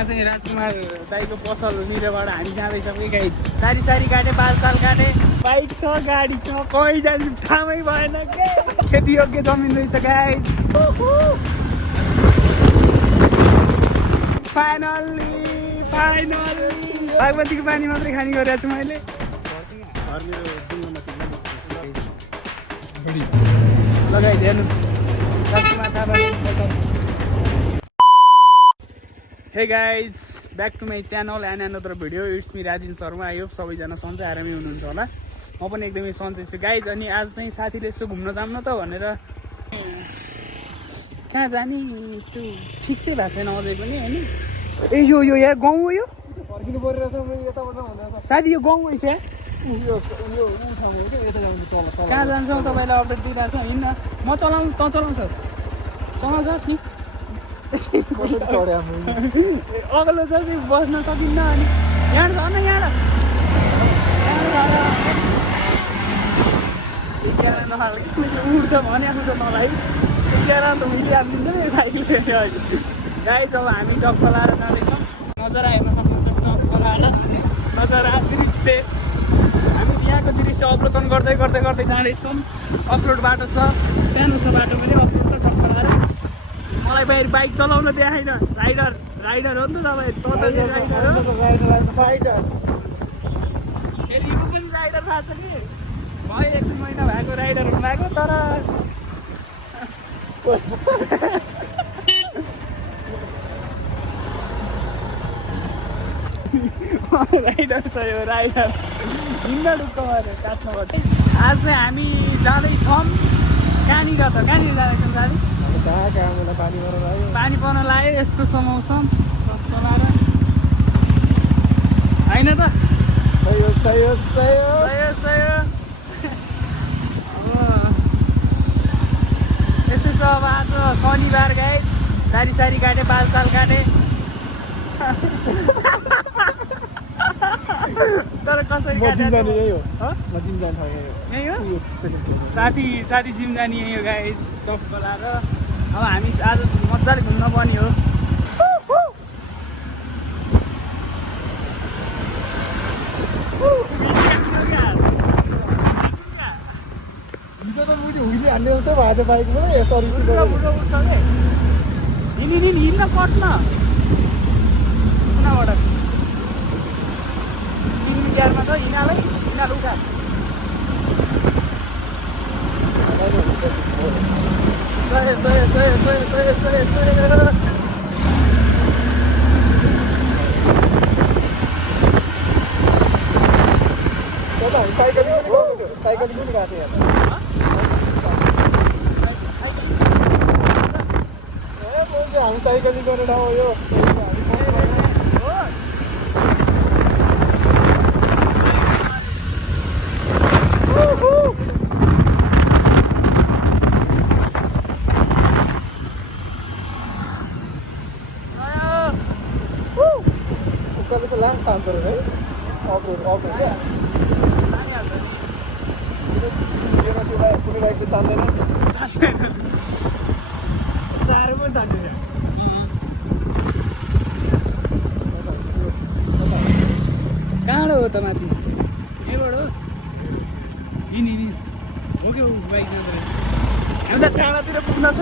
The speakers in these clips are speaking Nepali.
यहाँ चाहिँ राजकुमार दाइको पसलनिरबाट हामी जाँदैछौँ कि गाइज सारी सारी काटे पालसाल काटे बाइक छ गाडी छ कहीँ जाने ठाउँमै भएन के खेती योग्य जमिन रहेछ गाइज फाइनल्ली बागमतीको पानी मात्रै खाने गरेको छु मैले लगाइ हेर्नु Rajkumar Thapa hey guys back to my channel and another video it's me Rajin Sharma I hope सबैजना सन्चै आरामै हुनुहुन्छ होला म पनि एकदमै सन्चै छु गाइज अनि आज चाहिँ साथीले यसो घुम्न जाऊँ न त भनेर कहाँ जाने त्यो फिक्सै भएको छैन अझै पनि होइन ए यो यहाँ गाउँ हो यो साथी यो गाउँ है कहाँ जान्छौँ तपाईँलाई अपडेट दिइरहेको छ हिँड्न म चलाउँ तँ चलाउँछस् नि अग्लो छ कि बस्न सकिन्न अनि यहाँ छ न यहाँ उड्छ भने आफू त मलाई त उहिले हालिदिन्छ नि साइकलले गाई जब हामी टक्क लाएर जाँदैछौँ नजर आएन सक्नुहुन्छ टक्क लाएर नजर दृश्य हामी यहाँको दृश्य अवलोकन गर्दै गर्दै गर्दै जाँदैछौँ अफरोड बाटो छ सानो छ बाटो पनि अफरोड छ टक्क लाएर मलाई बाहिर बाइक चलाउन देखाइन राइडर हो नि त तपाईँ राइडर हो फेरि यो पनि राइडर भएको छ कि भयो 1-2 महिना भएको राइडर हुनु भएको तर राइडर छ यो राइडर हिँड्न ढुक्क मारे काट्नुपर्छ आज चाहिँ हामी जाँदैछौँ कहाँनिर जाँदैछौँ गाडी पानी पर्न लाग्यो यस्तो छ मौसम चलाएर होइन त सही हो यस्तो छ अब आज शनिबार गाइज सारी काटे पालसाल काटे तर कसरी काटे यही हो साथी जिम जाने यही हो गाइज स्टप गलाएर अब हामी आज मजाले घुम्न पर्ने हो हिँड्न पट्न कुनाबाट गियरमा छ हिँडाल उठा साइकलिङ पनि गएको थियो हामी साइकलिङ गर्ने ठाउँ हो यो लास्ट काम गऱ्यो है अफरोड क्या कुनै बाइकले तान्दैन चारो पनि तान्दैन कहाँबाट हो त माथि यहीँबाट हो हिँड हो कि बाइक जाँदो रहेछ हामी त टाढातिर पुग्न छ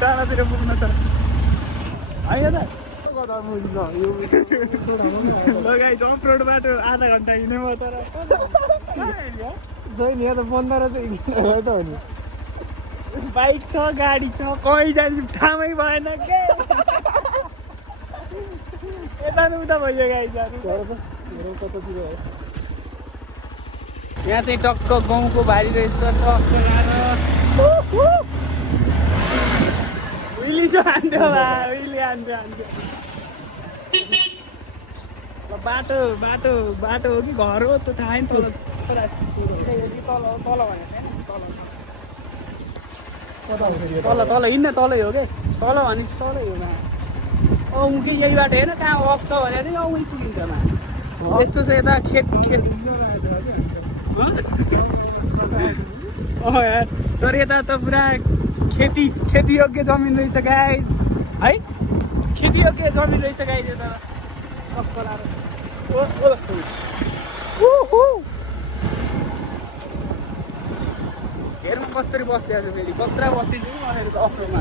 टाढातिर पुग्न छ होइन त लगाइ अफरोड बाटो आधा घन्टा हिँड्यो तर यहाँ त 15 चाहिँ हो त नि बाइक छ गाडी छ कहीँ जाने ठाउँमै भएन के यता उता भयो गाई जानु यहाँ चाहिँ टक्क गाउँको भारी रहेछ टक्क उहिले चाहिँ हान्थ्यो उहिले हान्थ्यो बाटो हो कि घर हो त्यो थाहा नि तल हिँड्न तलै हो कि तल भनेपछि तलै हो कि यही बाटो हेर्न कहाँ अफ छ भने चाहिँ उहीँ पुगिन्छ यस्तो छ यता खेत यार तर यता त पुरा खेती योग्य जमिन रहेछ गाइस है खेतीयोग्य जमिन रहेछ गाइज यो त टक्क लाएर हेर्नु कसरी बस्दै छ फेरि कत्रा बस्दिन्छु भनेर त अफ्रोमा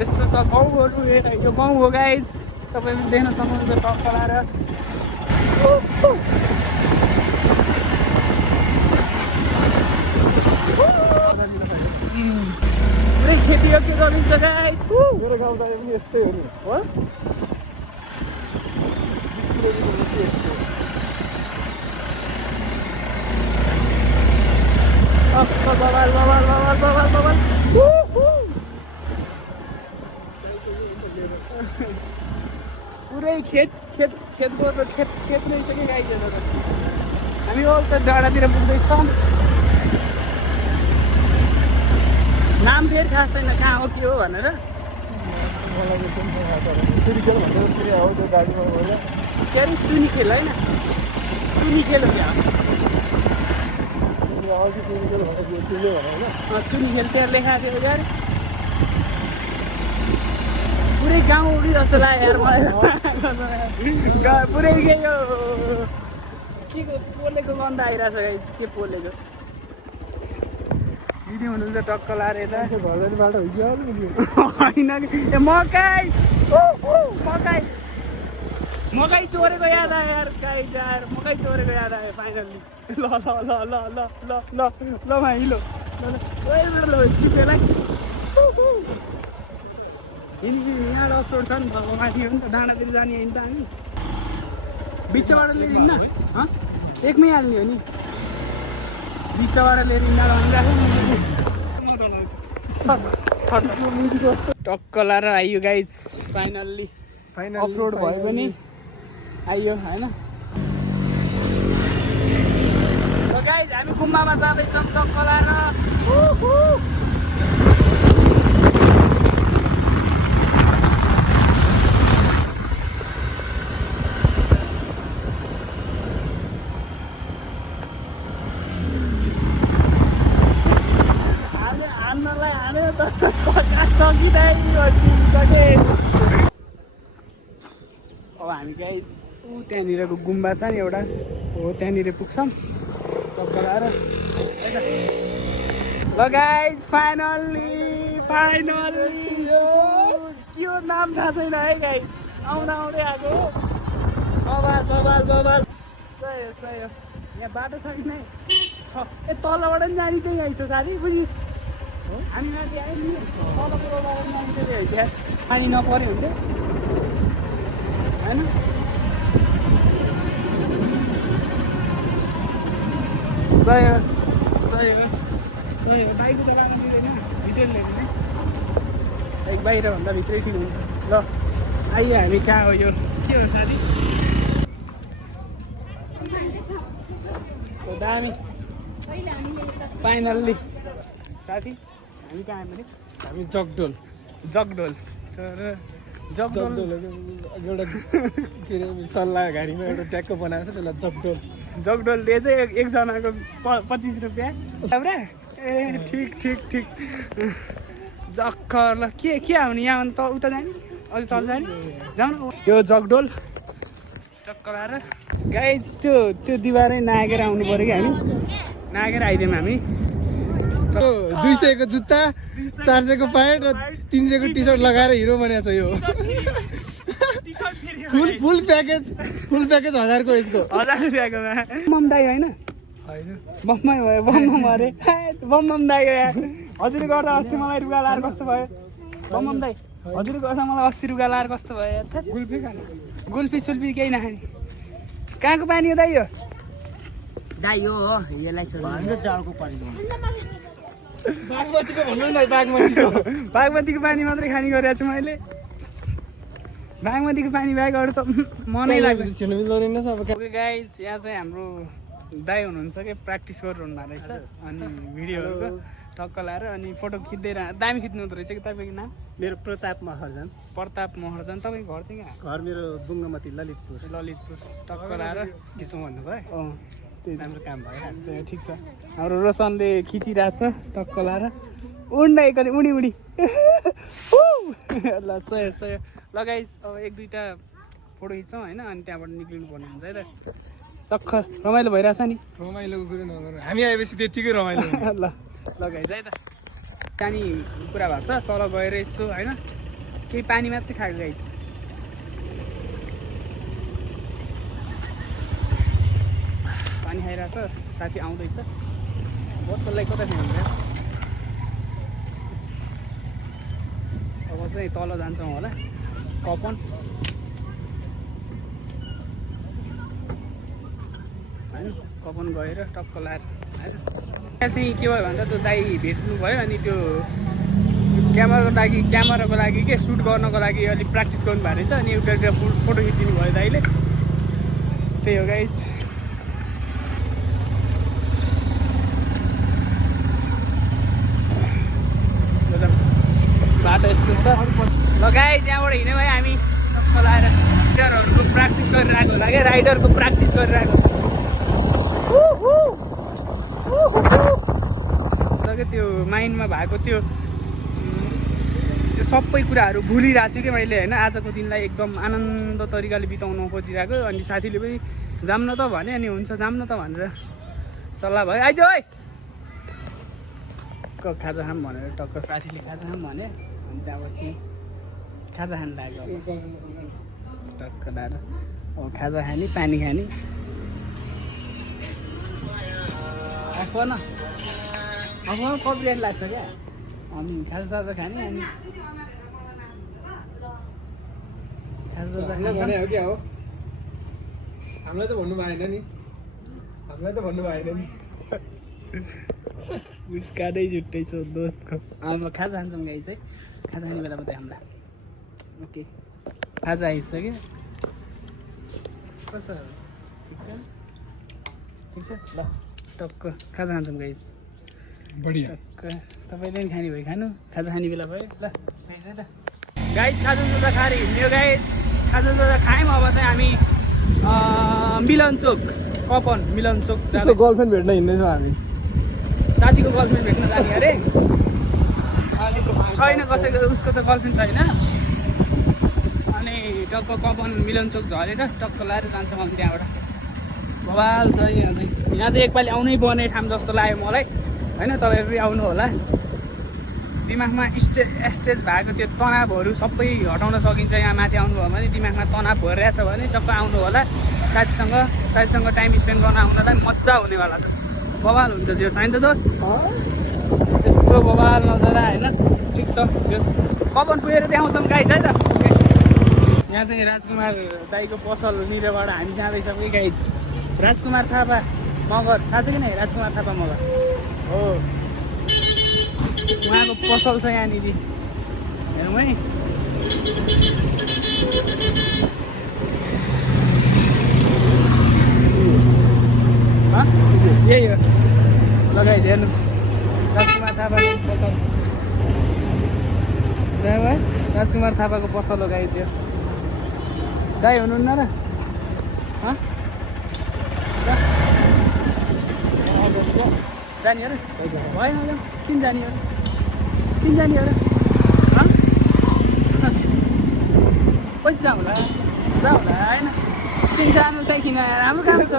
यस्तो छ गाउँहरू यो गाउँ हो गाइज तपाईँ देख्न सक्नुहुन्छ टक्क लाएर पुरै खेतीयोग्य जमिन छ गाइज मेरो गाउँ त पनि यस्तैहरू हो बबाल बबाल बबाल बबाल बबाल पुरै खेतको त खेत रहेछ कि गाइजहरू हामी त डाँडातिर पुग्दैछौँ नाम फेरि थाहा छैन कहाँ हो के हो भनेर के अरे चुनी खेल होइन चुनी खेल हो क्या चुनी खेल त्यहाँ लेखाएको थियो यार पुरै गाउँ उडी जस्तो लाग्यो यार मलाई पुरै के यो के पोलेको गन्ध आइरहेछ गाइस के पोलेको दिदी हुनुहुन्छ टक्क लाएर यता घरदारी बाटो होइन मकै मकै चोरेको याद आयो यार गाइस यार मकै चोरेको याद आयो फाइनल्ली ल ल ल ल ल ल ल ल भाइ ल चिपेलाई यहाँ अफरोड छ नि त माथि हो नि त डाँडातिर जाने होइन त हामी बिचबाट लिएर हिँड्न एकमै हाल्ने हो नि बिचबाट लिएर हिँड्न टक्क लाएर आइयो गाइज फाइनल्ली अफरोड भयो पनि आइयो होइन गाइज हामी गुम्बामा जाँदैछौँ टक्क लाएर अब हामी गाइज त्यहाँनिरको गुम्बा छ नि एउटा हो त्यहाँनिर पुग्छौँ टक्क लाएर ल गाइज फाइनल्ली के हो नाम थाहा छैन है गाइज आउँदै आएको बबाल सही हो यहाँ बाटो छ कि नै छ ए तलबाट पनि जाने त्यही आइछ साथी बुझिस् हामी माथि आयो नि तलको रोडबाट जाने त्यही आइछ पानी नपऱ्यो हुन्थ्यो होइन सही हो बाइक त लानु मिल्दैन भित्र ल्याउने बाइक बाहिरभन्दा भित्रै ठिक हुन्छ ल आइयो हामी कहाँ हो यो के हो साथी दामी फाइनल्ली साथी हामी कहाँ आयो भने हामी जगडोल तर जगडोल एउटा के अरे सल्लाह घारीमा एउटा ट्याक्को बनाएको छ त्यसलाई जगडोलले चाहिँ एकजनाको 25 रुपियाँ राम्रो ए ठिक जक्कर ल के आउने यहाँ त उता जाने अझ तल जाने जाउँ यो जगडोल टक्क लाएर गाइज त्यो दिवारै नागेर आउनु पऱ्यो कि हामी नागेर आइदियौँ हामी 200 को जुत्ता 400 को प्यान्ट र 300 को टी सर्ट लगाएर हिरो बनेको छ यो फुल प्याकेज 1000 को यसको 1000 रुपियाँको बम दाइ होइन बममै भयो बम अरे बम दाइ हजुरले गर्दा अस्ति मलाई रुगा लाएर कस्तो भयो बम दाइ हजुरले गर्दा मलाई अस्ति रुगा लाएर कस्तो भयो गुल्फी सुल्फी केही नखाने कहाँको पानी हो दाइ यो हो यसलाई जालको पानी बागमतीको भन्नु न बागमतीको पानी मात्रै खाने गरेको छु मैले बागमतीको पानी बाहेक अरू त मनै लाग्दैन गाइस यहाँ चाहिँ हाम्रो दाइ हुनुहुन्छ कि प्र्याक्टिस गरिरहनु भएको रहेछ अनि भिडियोहरूको टक्क लाएर अनि फोटो खिच्दै दामी खिच्नु हुँदो रहेछ कि तपाईँको नाम मेरो प्रताप महर्जन तपाईँको घर चाहिँ कहाँ घर मेरो बुङ्गमती ललितपुर टक्क लाएर त्यसो भन्नुभयो त्यही राम्रो काम भयो ठिक छ हाम्रो रोशनले खिचिरहेको छ टक्क लाएर उड्न उडी उडी ल सय सय ल गाइस अब एक दुईवटा फोटो खिच्छौँ होइन अनि त्यहाँबाट निक्लिनु पर्ने हुन्छ है त चक्कर रमाइलो भइरहेछ नि रमाइलोको कुरो नगरौँ हामी आएपछि त्यतिकै रमाइलो ल ल गाइस है त पानी कुरा भएको छ तल गएर यसो होइन केही पानी मात्रै खाएको गाइस पानी खाइरहेछ साथी आउँदैछ बोतललाई कता थियो अब चाहिँ तल जान्छौँ होला कपन होइन कपन गएर टक्क लाएर होइन त्यहाँ चाहिँ के भयो भन्दा त्यो दाइ भेट्नु भयो अनि त्यो क्यामेराको लागि के सुट गर्नको लागि अलिक प्र्याक्टिस गर्नुभएको रहेछ अनि एउटा फोटो खिचिदिनु भयो दाइले त्यही हो गाइज बाटो यस्तो छ लगाए त्यहाँबाट हिँड्यो भाइ हामी लाएर राइडरहरूको प्र्याक्टिस गरिरहेको होला क्या राइडरको प्र्याक्टिस गरिरहेको त्यो माइन्डमा भएको त्यो सबै कुराहरू भुलिरहेको छु कि मैले होइन आजको दिनलाई एकदम आनन्द तरिकाले बिताउन खोजिरहेको अनि साथीले पनि जाम्न त भने अनि हुन्छ जाम्न त भनेर सल्लाह भयो आइज है खाजा खाम भनेर टक्क साथीले खाजा खाम भने अनि त्यहाँपछि खाजा खानु लाग्यो टक्क लाएर अब खाजा खाने पानी खाने आफूमा कपिराइट लाग्छ क्या अनि खाजा साजा खाने अनि खाजा भने हो क्या हो हामीलाई त भन्नु भएन नि उसकानै झुट्टै छ दोस्तको अब खाजा खान्छौँ गाई चाहिँ खाजा खाने बेला मात्रै हामीलाई ओके खाजा आइसक्यो कसो ठिक छ ल टक्क खाजा खान्छौँ गाई बढिया टक्क तपाईँले पनि खाने भयो खानु खाजा खाने बेला भयो ल गाई खाजा जुत्ता खाएर हिँड्यो गाई खाजा जुत्ता खायौँ अब चाहिँ हामी मिलन चोक कपन मिलन चोक गर्लफ्रेन्ड भेट्न हिँड्दैछौँ हामी साथीको गर्लफ्रेन्ड भेट्न जाने अरे छैन कसैको उसको त गर्लफ्रेन्ड छैन अनि टक्क कपन मिलन चोक झरेर टक्क लाएर जान्छौँ अनि त्यहाँबाट बवाल छ यहाँ चाहिँ एकपालि आउनै पर्ने ठाउँ जस्तो लाग्यो मलाई होइन तपाईँहरू पनि आउनु होला दिमागमा स्टेज भएको त्यो तनावहरू सबै हटाउन सकिन्छ यहाँ माथि आउनुभयो भने दिमागमा तनाव भइरहेछ भने टक्क आउनु होला साथीसँग टाइम स्पेन्ड गर्न आउनलाई मजा हुनेवाला छ बवाल हुन्छ त्यो छैन त दोस्त यस्तो बवाल नजरा होइन ठिक छ त्यो कपन पुगेर देखाउँछौँ गाइज है त यहाँ चाहिँ राजकुमार दाईको पसल निरबाट हामी जाँदैछौँ कि गाइज राजकुमार थापा मगर थाहा छ कि नै राजकुमार थापा मगर हो उहाँको पसल छ यहाँनिर हेरौँ है यही हो लगाइज हेर्नु राजकुमार थापाको पसल राजकुमार थापाको पसल लगाइज यो दाई हुनुहुन्न र जाने अरे भएन किन जाने अरे पैसा जाउँ होला होइन किन जानु चाहिँ किन राम्रो काम छ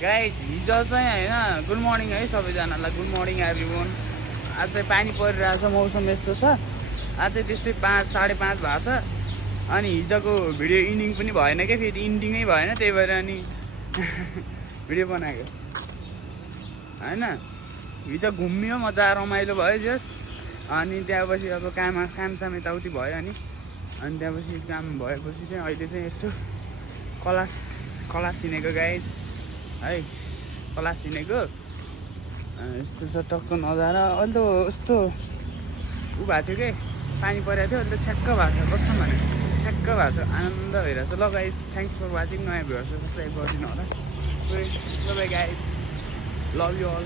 गाइज हिजो चाहिँ होइन गुड मर्निङ है सबैजनालाई गुड मर्निङ एभ्रिवान आज चाहिँ पानी परिरहेछ मौसम यस्तो छ आज चाहिँ त्यस्तै 5 5:30 भएको छ अनि हिजोको भिडियो इन्डिङ पनि भएन क्या फेरि इन्डिङै भएन त्यही भएर अनि भिडियो बनाएको होइन हिजो घुम्यो मजा रमाइलो भयो जस अनि त्यहाँपछि अब कामसाम यताउति भयो अनि त्यहाँपछि काम भएपछि चाहिँ अहिले चाहिँ यसो कलास हिँडेको गाइज है कलास हिँडेको यस्तो छ टक्क नजारा अहिले त यस्तो ऊ भएको थियो कि पानी परेको थियो अहिले त छ्याक्क भएको छ कस्तो भने छ्याक्क भएको छ आनन्द भइरहेको छ ल गाइज थ्याङ्क्स फर वाचिङ नयाँ भ्युअर्स सब्सक्राइब गरिदिनु होला ल bye guys love you all